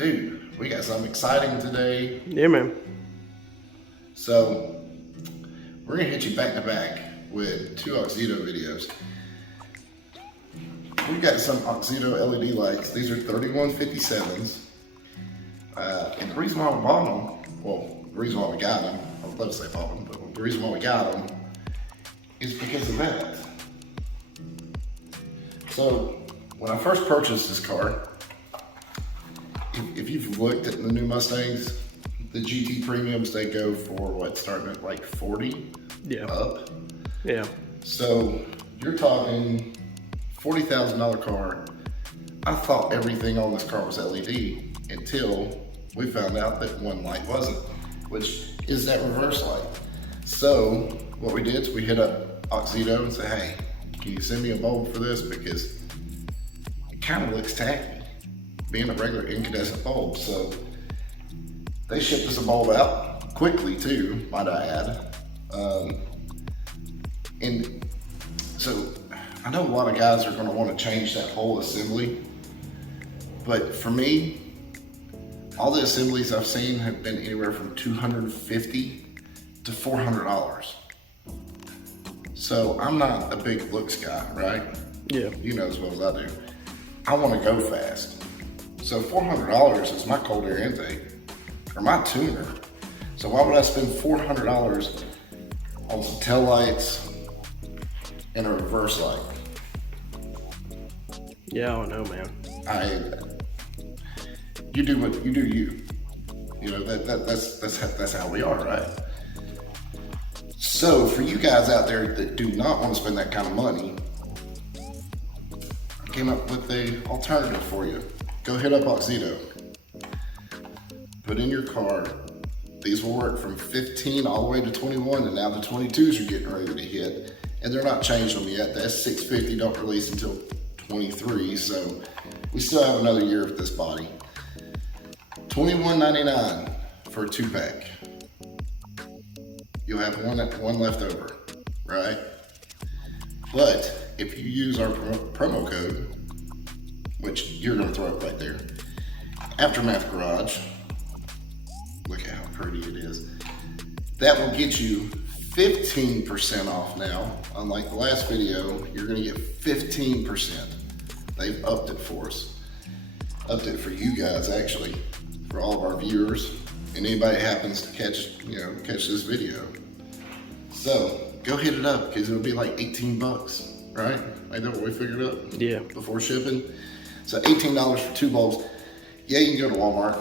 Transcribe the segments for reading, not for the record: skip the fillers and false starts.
Dude, we got something exciting today. Yeah, man. So, we're gonna hit you back to back with two Auxito videos. We've got some Auxito LED lights. These are 3157s. And the reason why we bought them, well, the reason why we got them, I would love to say bought them, but the reason why we got them is because of that. So, when I first purchased this car, if you've looked at the new Mustangs, the GT Premiums, they go for what, starting at like 40 up? Yeah. So you're talking $40,000 car. I thought everything on this car was LED until we found out that one light wasn't, which is that reverse light. So what we did is we hit up Auxito and said, hey, can you send me a bulb for this? Because it kind of looks tacky, being a regular incandescent bulb. So they shipped us a bulb out quickly too, might I add. And so I know a lot of guys are gonna wanna change that whole assembly, but for me, all the assemblies I've seen have been anywhere from $250 to $400. So I'm not a big looks guy, right? Yeah. You know as well as I do. I wanna go fast. So $400 is my cold air intake, or my tuner. So why would I spend $400 on some tail lights and a reverse light? Yeah, I don't know, man. You do what you do. You know that's how we are, right? So for you guys out there that do not want to spend that kind of money, I came up with an alternative for you. Go hit up Auxito. Put in your car. These will work from 15 all the way to 21, and now the 22s are getting ready to hit, and they're not changed them yet. The S650 don't release until 23, so we still have another year with this body. $21.99 for a 2-pack. You'll have one left over, right? But if you use our promo code, which you're gonna throw up right there, Aftermath Garage, look at how pretty it is. That will get you 15% off now. Unlike the last video, you're gonna get 15%. They've upped it for us. Upped it for you guys, actually, for all of our viewers, and anybody that happens to catch this video. So go hit it up, because it'll be like 18 bucks, right? Ain't that what we figured out? Yeah. Before shipping. So $18 for 2 bulbs. Yeah, you can go to Walmart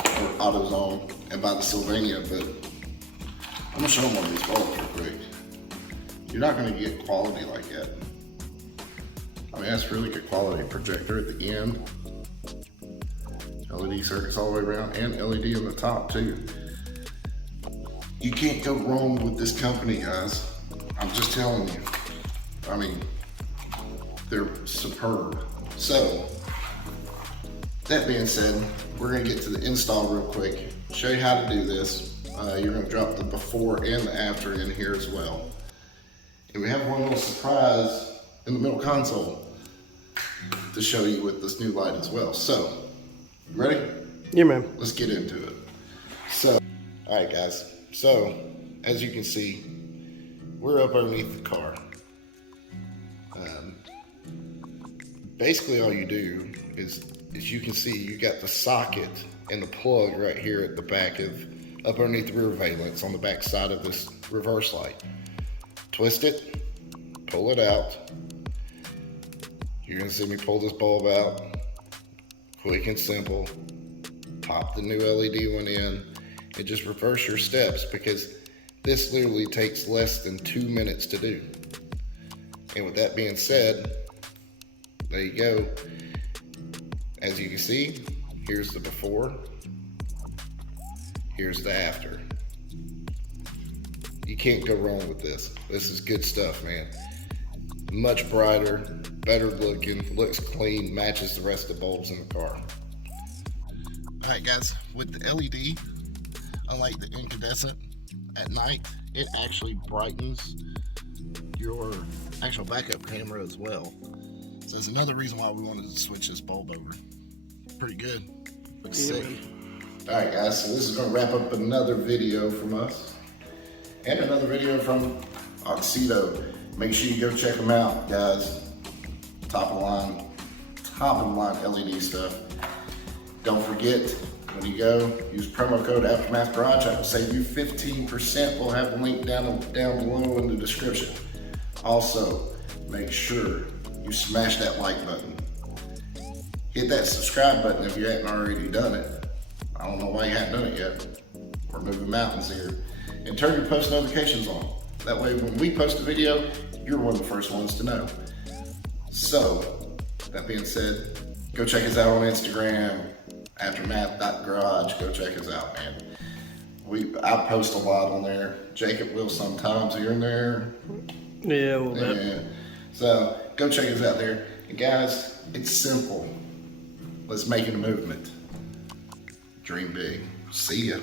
or AutoZone and buy the Sylvania, but I'm gonna show them one of these bulbs real quick. You're not gonna get quality like that. I mean, that's really good quality. Projector at the end, LED circuits all the way around, and LED on the top too. You can't go wrong with this company, guys. I'm just telling you. I mean, they're superb. So, that being said, we're gonna get to the install real quick, show you how to do this. You're gonna drop the before and the after in here as well. And we have one little surprise in the middle console to show you with this new light as well. So, you ready? Yeah, man. Let's get into it. So, all right, guys. So, as you can see, we're up underneath the car. Basically, all you do is, as you can see, you got the socket and the plug right here at the back of, up underneath the rear valence on the back side of this reverse light. Twist it, pull it out. You're gonna see me pull this bulb out. Quick and simple. Pop the new LED one in and just reverse your steps, because this literally takes less than 2 minutes to do. And with that being said, there you go. As you can see, here's the before, here's the after. You can't go wrong with this. This is good stuff, man. Much brighter, better looking, looks clean, matches the rest of the bulbs in the car. All right, guys, with the LED, unlike the incandescent, at night, it actually brightens your actual backup camera as well. So that's another reason why we wanted to switch this bulb over. Pretty good. Looks sick. All right, guys, so this is going to wrap up another video from us and another video from Auxito. Make sure you go check them out, guys. Top of the line LED stuff. Don't forget, when you go, use promo code AftermathGarage. I will save you 15%. We'll have the link down below in the description. Also, make sure you smash that like button. Hit that subscribe button if you hadn't already done it. I don't know why you haven't done it yet. We're moving mountains here. And turn your post notifications on. That way when we post a video, you're one of the first ones to know. So, that being said, go check us out on Instagram, aftermath.garage. Go check us out, man. I post a lot on there. Jacob will sometimes here and there. Yeah, a little bit. Yeah. So, go check us out there. And guys, it's simple. Let's make it a movement. Dream big. See ya.